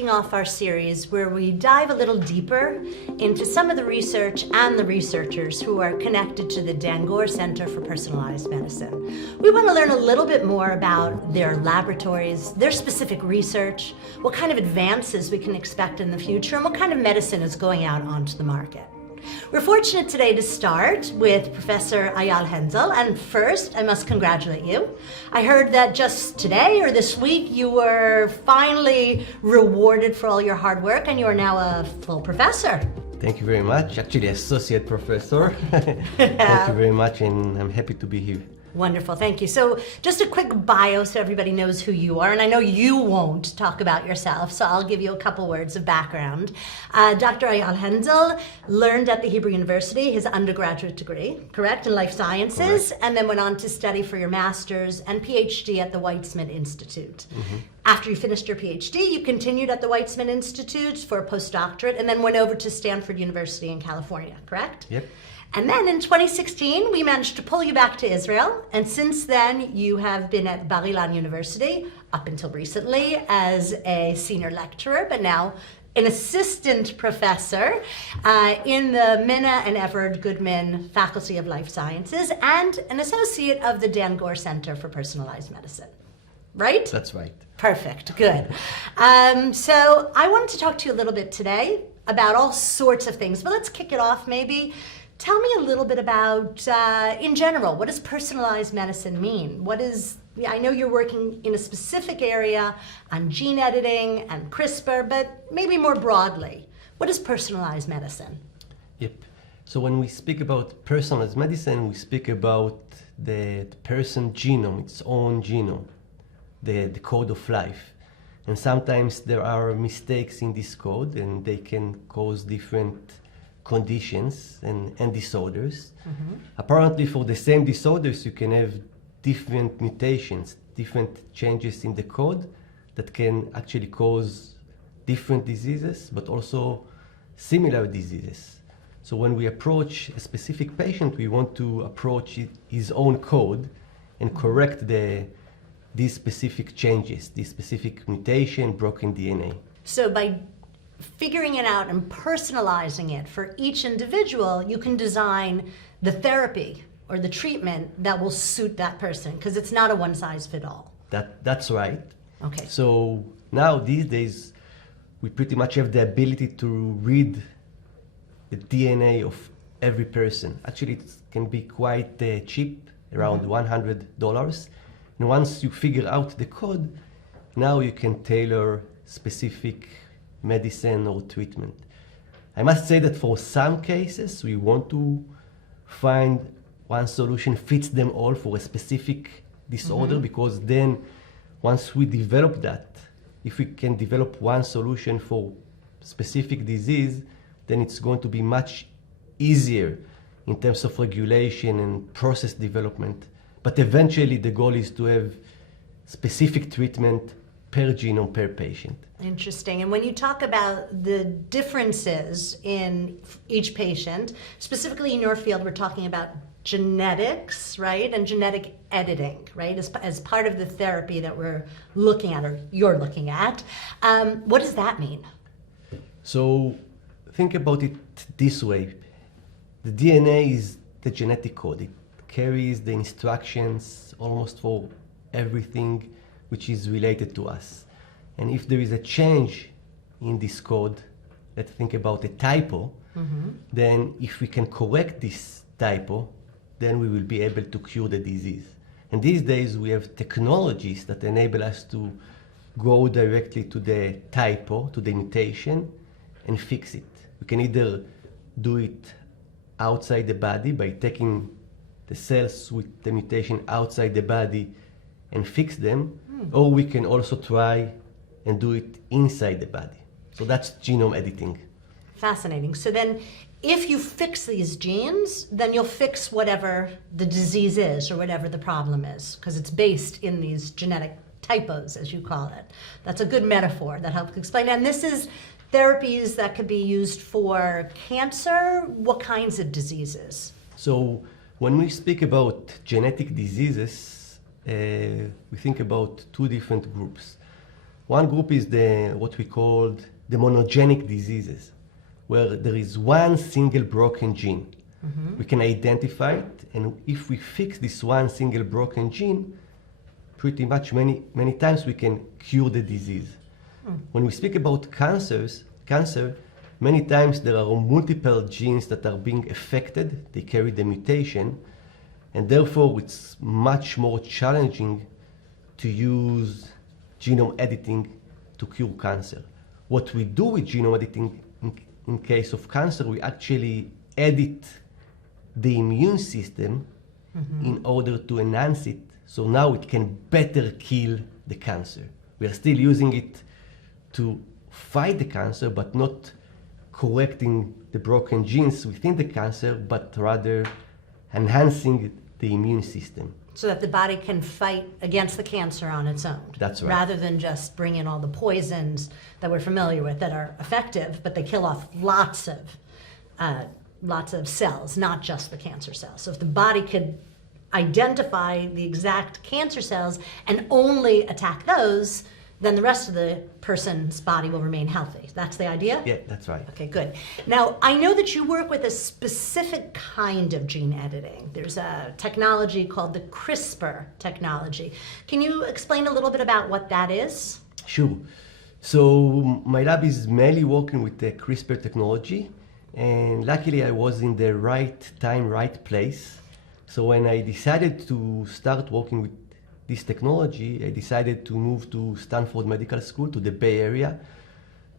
kicking off our series where we dive a little deeper into some of the research and the researchers who are connected to the Dangoor Center for Personalized Medicine. We want to learn a little bit more about their laboratories, their specific research, what kind of advances we can expect in the future, and what kind of medicine is going out onto the market. We're fortunate today to start with Professor Ayal Handel, and first I must congratulate you. I heard that just today or this week you were finally rewarded for all your hard work and you are now a full professor. Thank you very much. Actually, associate professor. Thank you very much, and I'm happy to be here. Wonderful, thank you. So just a quick bio so everybody knows who you are, and I know you won't talk about yourself, so I'll give you a couple words of background. Dr. Ayal Handel learned at the Hebrew University his undergraduate degree, correct, in life sciences, Correct. and then went on to study for your master's and PhD at the Weizmann Institute. After you finished your PhD, you continued at the Weizmann Institute for a postdoctorate and then went over to Stanford University in California, correct? Yep. And then in 2016, we managed to pull you back to Israel. And since then, you have been at Bar Ilan University, up until recently, as a senior lecturer, but now an assistant professor in the Minna and Everett Goodman Faculty of Life Sciences and an associate of the Dangoor Center for Personalized Medicine. Right? That's right. Perfect, good. So I wanted to talk to you a little bit today about all sorts of things, but let's kick it off maybe. Tell me a little bit about, in general, what does personalized medicine mean? I know you're working in a specific area on gene editing and CRISPR, but maybe more broadly, what is personalized medicine? Yep. So when we speak about personalized medicine, we speak about the person genome, its own genome, the code of life. And sometimes there are mistakes in this code, and they can cause different conditions and disorders. Apparently for the same disorders you can have different mutations, different changes in the code that can actually cause different diseases but also similar diseases. So when we approach a specific patient, we want to approach his own code and correct these specific changes, this specific mutation, broken DNA. So by figuring it out and personalizing it for each individual, you can design the therapy or the treatment that will suit that person, because it's not a one-size-fits-all. That's right. Okay. So now these days, we pretty much have the ability to read the DNA of every person. Actually, it can be quite cheap, around $100. And once you figure out the code, now you can tailor specific medicine or treatment. I must say that for some cases, we want to find one solution fits them all for a specific disorder, because then once we develop that, if we can develop one solution for specific disease, then it's going to be much easier in terms of regulation and process development. But eventually the goal is to have specific treatment per genome, per patient. Interesting. And when you talk about the differences in each patient, specifically in your field, we're talking about genetics, right? And genetic editing, right? As part of the therapy that we're looking at, or you're looking at. What does that mean? So think about it this way. The DNA is the genetic code. It carries the instructions almost for everything which is related to us. And if there is a change in this code, let's think about a typo, then if we can correct this typo, then we will be able to cure the disease. And these days we have technologies that enable us to go directly to the typo, to the mutation, and fix it. We can either do it outside the body by taking the cells with the mutation outside the body and fix them, or we can also try and do it inside the body. So that's genome editing. Fascinating. So then if you fix these genes, then you'll fix whatever the disease is or whatever the problem is, because it's based in these genetic typos, as you call it. That's a good metaphor that helps explain. And this is therapies that could be used for cancer. What kinds of diseases? So when we speak about genetic diseases, we think about two different groups. One group is what we call the monogenic diseases, where there is one single broken gene. We can identify it, and if we fix this one single broken gene, pretty much many times we can cure the disease. When we speak about cancer, many times there are multiple genes that are being affected, they carry the mutation, and therefore it's much more challenging to use genome editing to cure cancer. What we do with genome editing in case of cancer, we actually edit the immune system in order to enhance it, so now it can better kill the cancer. We are still using it to fight the cancer, but not correcting the broken genes within the cancer, but rather enhancing the immune system. So that the body can fight against the cancer on its own. That's right. Rather than just bring in all the poisons that we're familiar with that are effective, but they kill off lots of cells, not just the cancer cells. So if the body could identify the exact cancer cells and only attack those, then the rest of the person's body will remain healthy. That's the idea? Yeah, that's right. Okay, good. Now, I know that you work with a specific kind of gene editing. There's a technology called the CRISPR technology. Can you explain a little bit about what that is? Sure. So my lab is mainly working with the CRISPR technology, and luckily I was in the right time, right place. So when I decided to start working with this technology, I decided to move to Stanford Medical School, to the Bay Area,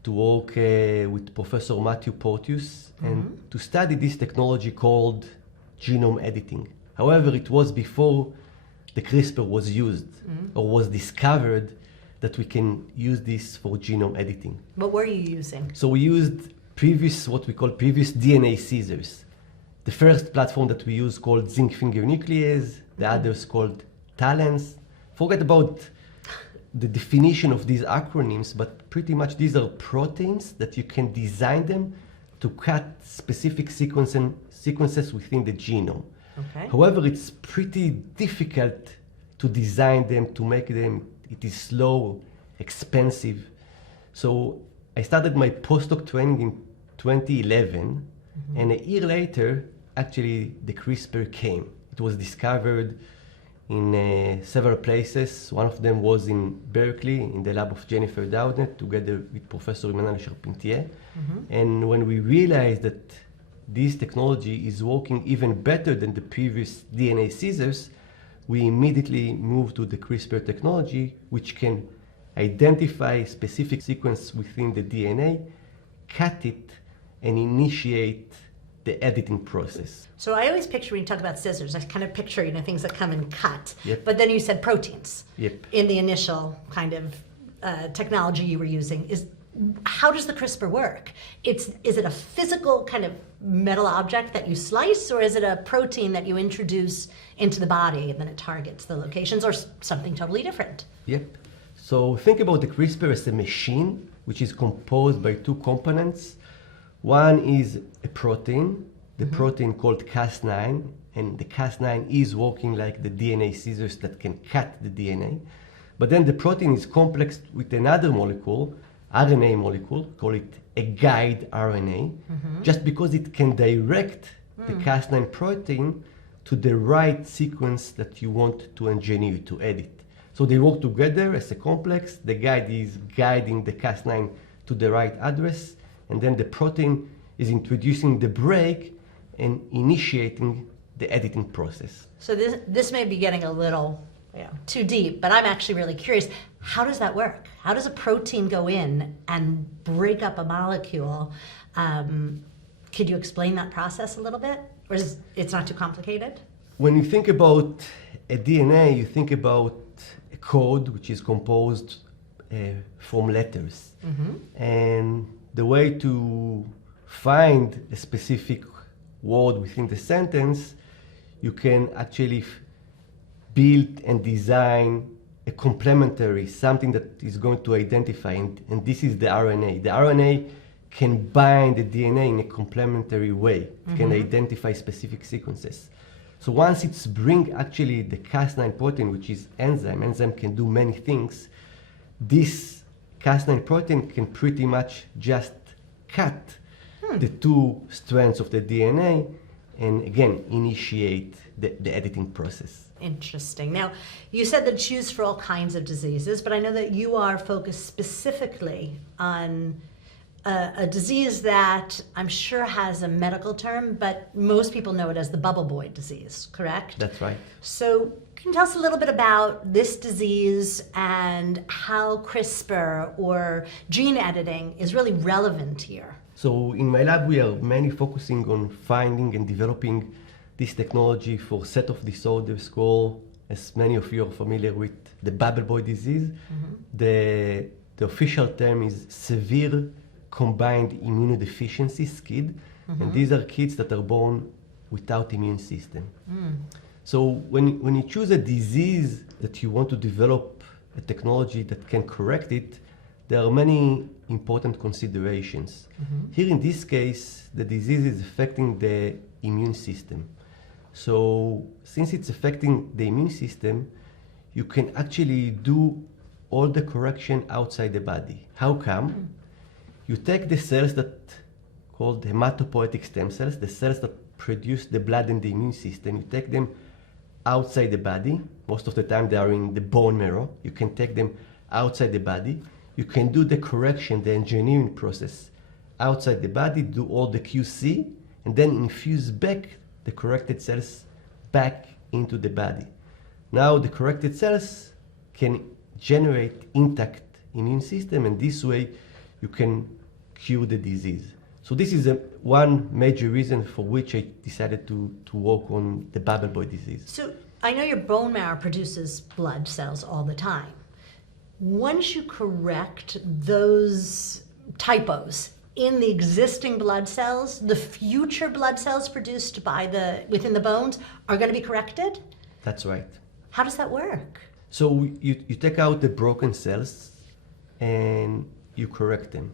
to work with Professor Matthew Porteous and to study this technology called genome editing. However, it was before the CRISPR was used or was discovered that we can use this for genome editing. What were you using? So we used what we call previous DNA scissors. The first platform that we used called zinc finger nuclease, the others called TALENs. Forget about the definition of these acronyms, but pretty much these are proteins that you can design them to cut specific sequences within the genome. Okay. However, it's pretty difficult to design them, to make them. It is slow, expensive. So I started my postdoc training in 2011, and a year later, actually, the CRISPR came. It was discovered in several places. One of them was in Berkeley, in the lab of Jennifer Doudna, together with Professor Emmanuel Charpentier. And when we realized that this technology is working even better than the previous DNA scissors, we immediately moved to the CRISPR technology, which can identify specific sequence within the DNA, cut it, and initiate the editing process. So I always picture when you talk about scissors, I kind of picture things that come and cut. Yep. But then you said proteins. Yep. In the initial kind of technology you were using. How does the CRISPR work? Is it a physical kind of metal object that you slice, or is it a protein that you introduce into the body and then it targets the locations, or something totally different? Yep. So think about the CRISPR as a machine which is composed by two components. One is a protein, the protein called Cas9, and the Cas9 is working like the DNA scissors that can cut the DNA. But then the protein is complexed with another molecule, RNA molecule, call it a guide RNA, just because it can direct the Cas9 protein to the right sequence that you want to engineer, to edit. So they work together as a complex. The guide is guiding the Cas9 to the right address, and then the protein is introducing the break and initiating the editing process. So this may be getting a little too deep, but I'm actually really curious. How does that work? How does a protein go in and break up a molecule? Could you explain that process a little bit? Or it's not too complicated? When you think about a DNA, you think about a code which is composed from letters. And the way to find a specific word within the sentence, you can actually build and design a complementary, something that is going to identify, and this is the RNA. The RNA can bind the DNA in a complementary way. It can identify specific sequences. So once it's bring actually the Cas9 protein, which is enzyme can do many things, this Cas9 protein can pretty much just cut the two strands of the DNA and again initiate the editing process. Interesting. Now, you said that it's used for all kinds of diseases, but I know that you are focused specifically on a disease that I'm sure has a medical term, but most people know it as the bubble boy disease, correct? That's right. So can you tell us a little bit about this disease and how CRISPR or gene editing is really relevant here? So in my lab, we are mainly focusing on finding and developing this technology for a set of disorders called, as many of you are familiar with, the bubble boy disease. The official term is severe combined immunodeficiency, SCID, and these are kids that are born without immune system. So when you choose a disease that you want to develop a technology that can correct it, there are many important considerations. Here in this case, the disease is affecting the immune system. So since it's affecting the immune system, you can actually do all the correction outside the body. How come? You take the cells that called hematopoietic stem cells, the cells that produce the blood in the immune system, you take them outside the body. Most of the time they are in the bone marrow. You can take them outside the body. You can do the correction, the engineering process outside the body, do all the QC, and then infuse back the corrected cells back into the body. Now the corrected cells can generate intact immune system, and this way you can cure the disease. So this is one major reason for which I decided to work on the bubble boy disease. So I know your bone marrow produces blood cells all the time. Once you correct those typos in the existing blood cells, the future blood cells produced within the bones are going to be corrected? That's right. How does that work? So you take out the broken cells and you correct them.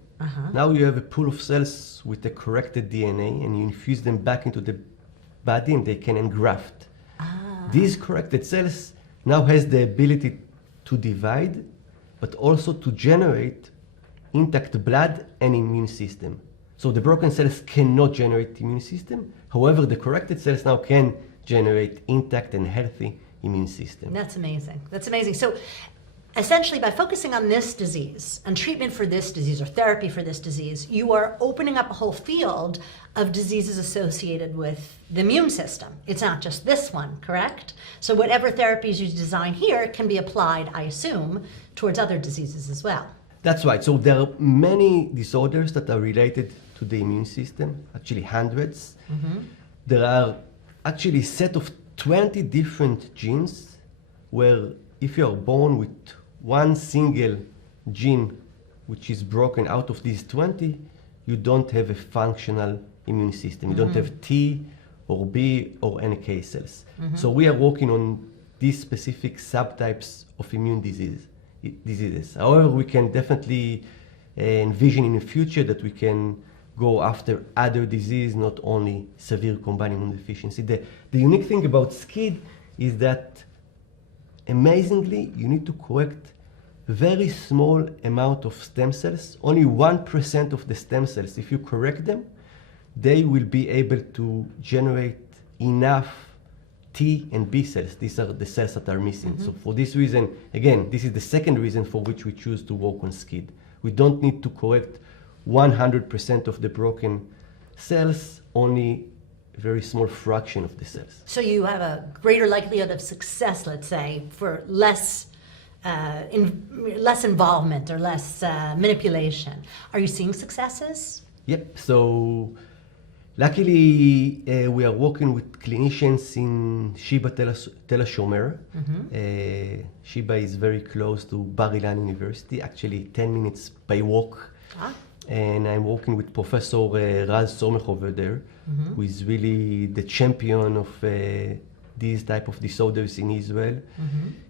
Now you have a pool of cells with the corrected DNA and you infuse them back into the body and they can engraft. These corrected cells now has the ability to divide, but also to generate intact blood and immune system. So the broken cells cannot generate immune system. However, the corrected cells now can generate intact and healthy immune system. That's amazing. That's amazing. So essentially, by focusing on this disease and treatment for this disease or therapy for this disease, you are opening up a whole field of diseases associated with the immune system. It's not just this one, correct? So whatever therapies you design here can be applied, I assume, towards other diseases as well. That's right. So there are many disorders that are related to the immune system, actually hundreds. There are actually a set of 20 different genes where if you are born with one single gene which is broken out of these 20, you don't have a functional immune system. You don't have T or B or NK cells. So we are working on these specific subtypes of immune diseases. However, we can definitely envision in the future that we can go after other disease, not only severe combined immunodeficiency. The unique thing about SCID is that amazingly, you need to correct a very small amount of stem cells, only 1% of the stem cells. If you correct them, they will be able to generate enough T and B cells. These are the cells that are missing. So for this reason, again, this is the second reason for which we choose to work on SCID. We don't need to correct 100% of the broken cells, only a very small fraction of the cells. So you have a greater likelihood of success, let's say, for less involvement or less manipulation. Are you seeing successes? Yep. So luckily, we are working with clinicians in Shiba Tel HaShomer. Shiba is very close to Bar Ilan University, actually 10 minutes by walk. And I'm working with Professor Raz Somech over there, who is really the champion of these type of disorders in Israel.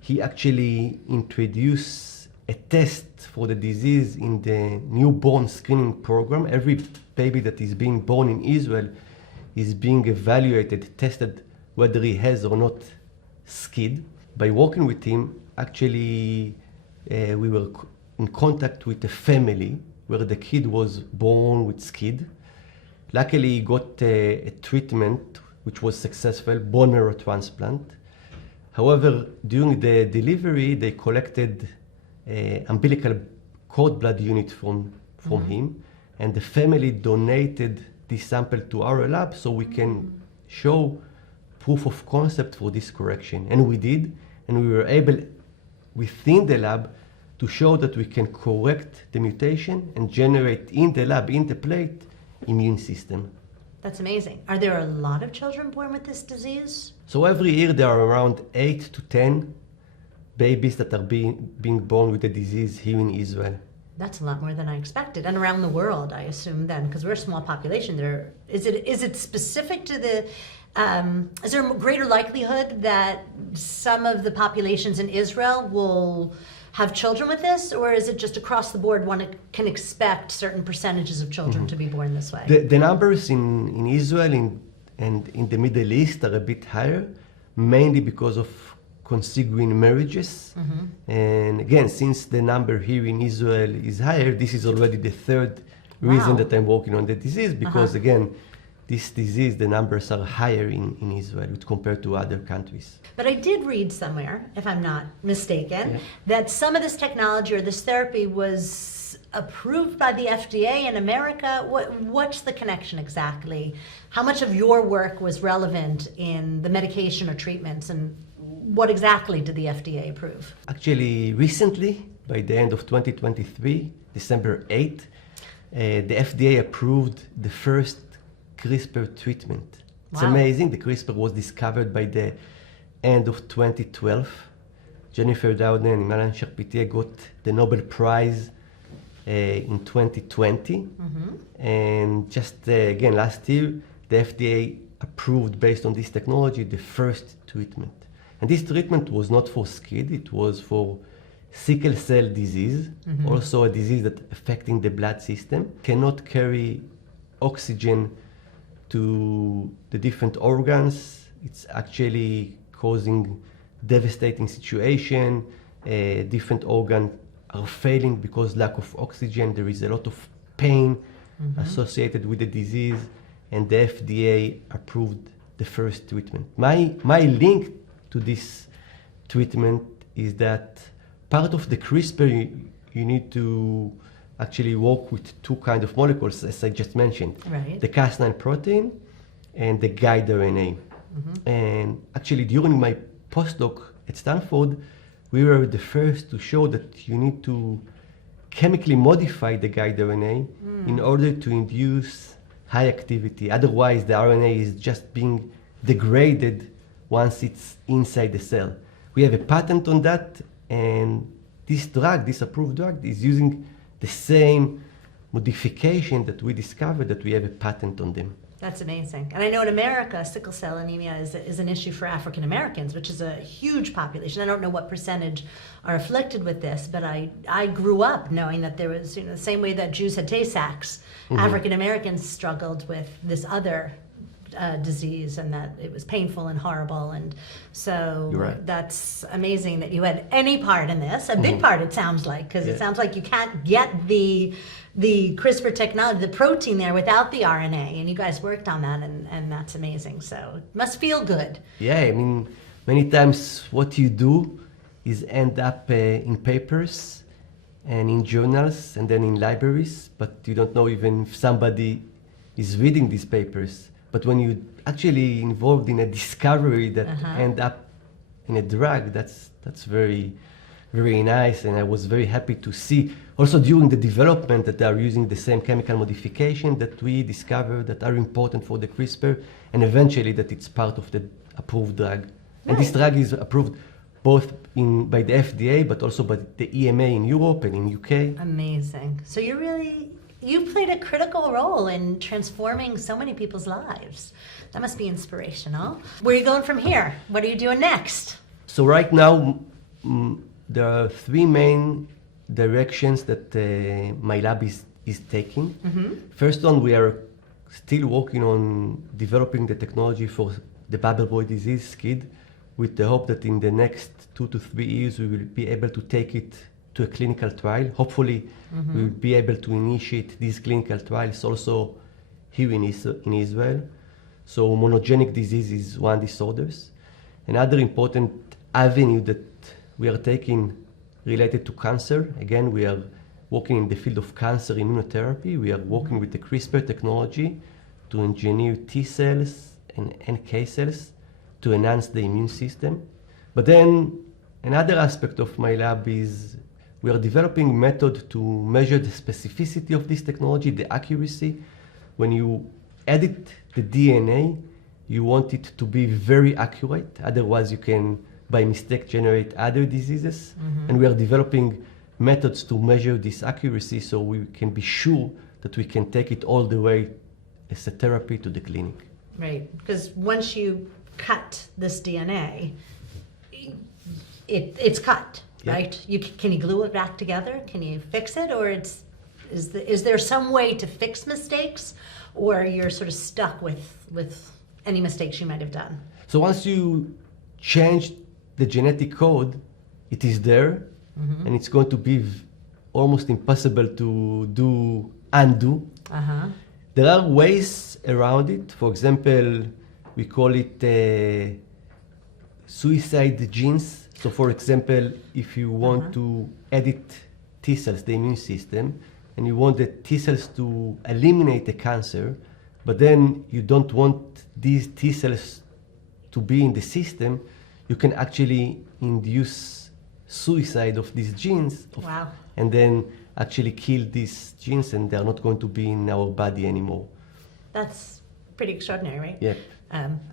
He actually introduced a test for the disease in the newborn screening program. Every baby that is being born in Israel is being evaluated, tested whether he has or not SCID. By working with him, actually we were in contact with a family where the kid was born with SCID. Luckily, he got a treatment which was successful, bone marrow transplant. However, during the delivery, they collected umbilical cord blood unit from him, and the family donated this sample to our lab so we can show proof of concept for this correction. And we did, and we were able, within the lab, to show that we can correct the mutation and generate in the lab, in the plate, immune system. That's amazing. Are there a lot of children born with this disease? So every year there are around 8 to 10 babies that are being born with the disease here in Israel. That's a lot more than I expected. And around the world, I assume then, because we're a small population there. Is it specific to the, is there a greater likelihood that some of the populations in Israel will have children with this, or is it just across the board one can expect certain percentages of children to be born this way? The numbers in Israel and in the Middle East are a bit higher, mainly because of consanguine marriages. And again, since the number here in Israel is higher, this is already the third reason that I'm working on the disease, because again, this disease, the numbers are higher in Israel compared to other countries. But I did read somewhere, if I'm not mistaken, that some of this technology or this therapy was approved by the FDA in America. What's the connection exactly? How much of your work was relevant in the medication or treatments, and what exactly did the FDA approve? Actually, recently, by the end of 2023, December 8th, the FDA approved the first CRISPR treatment. It's amazing. The CRISPR was discovered by the end of 2012. Jennifer Doudna and Emmanuel Charpentier got the Nobel Prize in 2020. And just again, last year, the FDA approved, based on this technology, the first treatment. And this treatment was not for SCID, it was for sickle cell disease, also a disease that affecting the blood system, cannot carry oxygen to the different organs. It's actually causing devastating situation. Different organs are failing because lack of oxygen. There is a lot of pain associated with the disease, and the FDA approved the first treatment. My link to this treatment is that part of the CRISPR, you need to actually work with two kinds of molecules, as I just mentioned. The Cas9 protein and the guide RNA. And actually, during my postdoc at Stanford, we were the first to show that you need to chemically modify the guide RNA in order to induce high activity. Otherwise, the RNA is just being degraded once it's inside the cell. We have a patent on that, and this drug, this approved drug, is using the same modification that we discovered, that we have a patent on them. That's amazing. And I know in America, sickle cell anemia is an issue for African Americans, which is a huge population. I don't know what percentage are afflicted with this, but I grew up knowing that there was, the same way that Jews had Tay-Sachs, African Americans struggled with this other disease, and that it was painful and horrible. And so that's amazing that you had any part in this, a big part it sounds like, because it sounds like you can't get the CRISPR technology, the protein there, without the RNA, and you guys worked on that, and that's amazing. So it must feel good. Yeah, I mean, many times what you do is end up in papers and in journals and then in libraries, but you don't know even if somebody is reading these papers. But when you actually involved in a discovery that end up in a drug, that's very, very nice. And I was very happy to see also during the development that they are using the same chemical modification that we discovered that are important for the CRISPR, and eventually that it's part of the approved drug. And this drug is approved both by the FDA, but also by the EMA in Europe and in UK. Amazing. So you played a critical role in transforming so many people's lives. That must be inspirational. Where are you going from here? What are you doing next? So right now, there are three main directions that my lab is taking. First one, we are still working on developing the technology for the bubble boy disease, SCID, with the hope that in the next 2 to 3 years we will be able to take it to a clinical trial. Hopefully, we'll be able to initiate these clinical trials also here in Israel. So monogenic disease is one disorder. Another important avenue that we are taking related to cancer, again, we are working in the field of cancer immunotherapy. We are working with the CRISPR technology to engineer T cells and NK cells to enhance the immune system. But then another aspect of my lab is we are developing method to measure the specificity of this technology, the accuracy. When you edit the DNA, you want it to be very accurate. Otherwise, you can, by mistake, generate other diseases. And we are developing methods to measure this accuracy so we can be sure that we can take it all the way as a therapy to the clinic. Right, because once you cut this DNA, it's cut, right? Can you glue it back together? Can you fix it? Or is there some way to fix mistakes? Or you're sort of stuck with any mistakes you might have done? So once you change the genetic code, it is there, and it's going to be almost impossible to undo. There are ways around it. For example, we call it suicide genes. So for example, if you want to edit T cells, the immune system, and you want the T cells to eliminate the cancer, but then you don't want these T cells to be in the system, you can actually induce suicide of these genes. Wow. And then actually kill these genes, and they're not going to be in our body anymore. That's pretty extraordinary, right? Yep.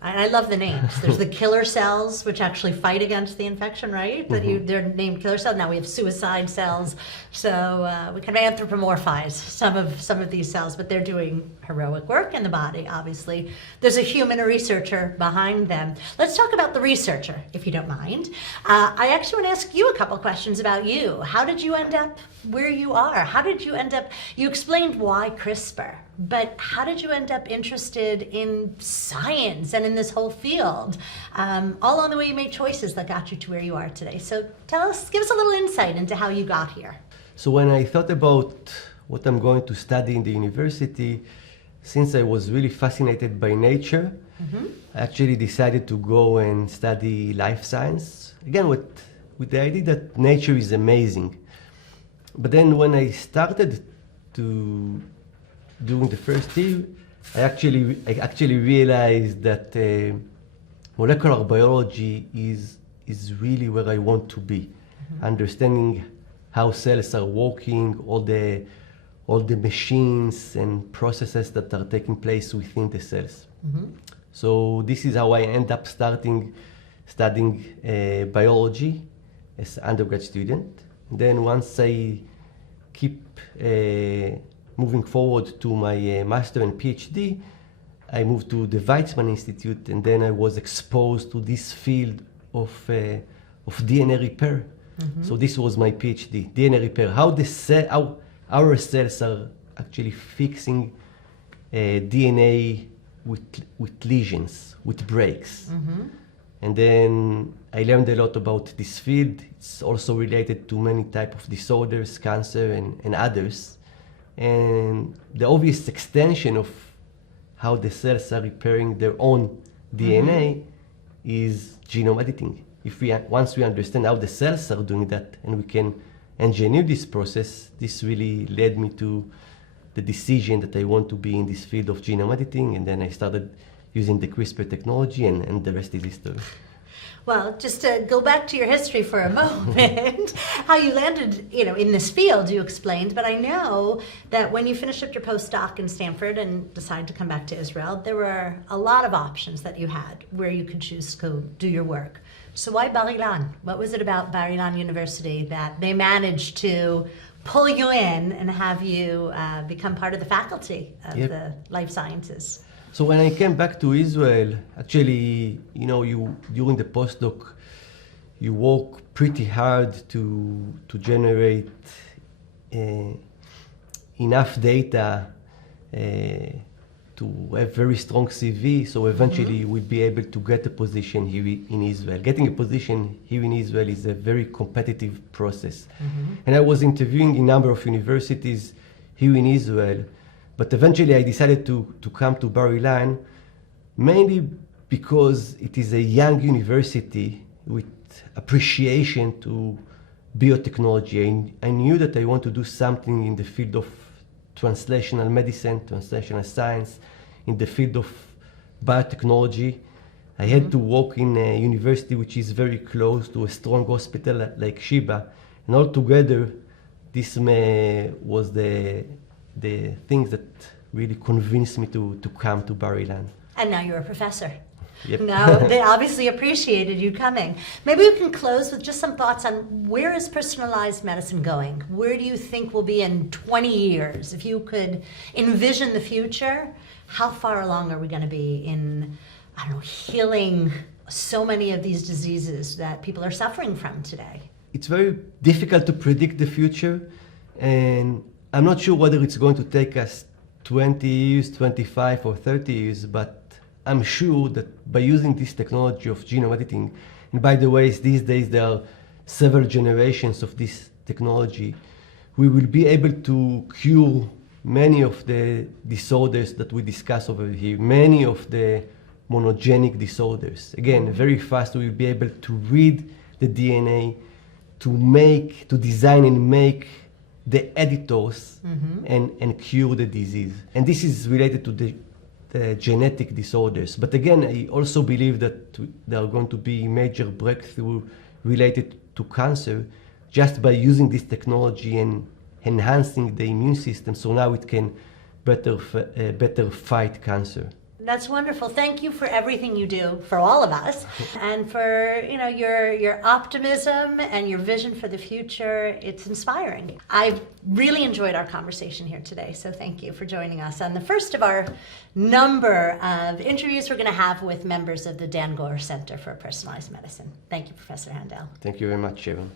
I love the names. There's the killer cells, which actually fight against the infection, right? They're named killer cells. Now we have suicide cells. So we kind of anthropomorphize some of these cells, but they're doing heroic work in the body, obviously. There's a human researcher behind them. Let's talk about the researcher, if you don't mind. I actually want to ask you a couple questions about you. How did you end up where you are? How did you end up, you explained why CRISPR, but how did you end up interested in science and in this whole field? All along the way you made choices that got you to where you are today. So give us a little insight into how you got here. So when I thought about what I'm going to study in the university, since I was really fascinated by nature, I actually decided to go and study life science. Again, with the idea that nature is amazing. But then when I started to during the first year, I actually realized that molecular biology is really where I want to be. Understanding how cells are working, all the machines and processes that are taking place within the cells. So this is how I end up studying biology as an undergrad student. And then once I keep moving forward to my master and PhD, I moved to the Weizmann Institute, and then I was exposed to this field of DNA repair. So this was my PhD, DNA repair. How our cells are actually fixing DNA with lesions, with breaks. And then I learned a lot about this field. It's also related to many types of disorders, cancer and others. And the obvious extension of how the cells are repairing their own DNA is genome editing. Once we understand how the cells are doing that and we can engineer this process, this really led me to the decision that I want to be in this field of genome editing, and then I started using the CRISPR technology, and the rest is history. Well, just to go back to your history for a moment, how you landed, in this field you explained, but I know that when you finished up your postdoc in Stanford and decided to come back to Israel, there were a lot of options that you had where you could choose to go do your work. So why Bar-Ilan? What was it about Bar-Ilan University that they managed to pull you in and have you become part of the faculty of the life sciences? So when I came back to Israel, actually, during the postdoc, you work pretty hard to generate enough data to have very strong CV, so eventually we'll be able to get a position here in Israel. Getting a position here in Israel is a very competitive process. And I was interviewing in a number of universities here in Israel, but eventually I decided to come to Bar Ilan, mainly because it is a young university with appreciation to biotechnology. I knew that I want to do something in the field of translational medicine, translational science, in the field of biotechnology. I had to work in a university which is very close to a strong hospital like Sheba, and altogether this was the things that really convinced me to come to Bar Ilan. And now you're a professor. Yep. Now, they obviously appreciated you coming. Maybe we can close with just some thoughts on where is personalized medicine going? Where do you think we'll be in 20 years? If you could envision the future, how far along are we going to be in, I don't know, healing so many of these diseases that people are suffering from today? It's very difficult to predict the future, and I'm not sure whether it's going to take us 20 years, 25 or 30 years, but I'm sure that by using this technology of genome editing, and by the way, these days there are several generations of this technology, we will be able to cure many of the disorders that we discuss over here, many of the monogenic disorders. Again, very fast we will be able to read the DNA, to design and make the editors and cure the disease. And this is related to the genetic disorders. But again, I also believe that there are going to be major breakthrough related to cancer just by using this technology and enhancing the immune system, so now it can better fight cancer. That's wonderful. Thank you for everything you do for all of us, and for your optimism and your vision for the future. It's inspiring. I've really enjoyed our conversation here today, so thank you for joining us on the first of our number of interviews we're going to have with members of the Dangoor Center for Personalized Medicine. Thank you, Professor Handel. Thank you very much, Sharon.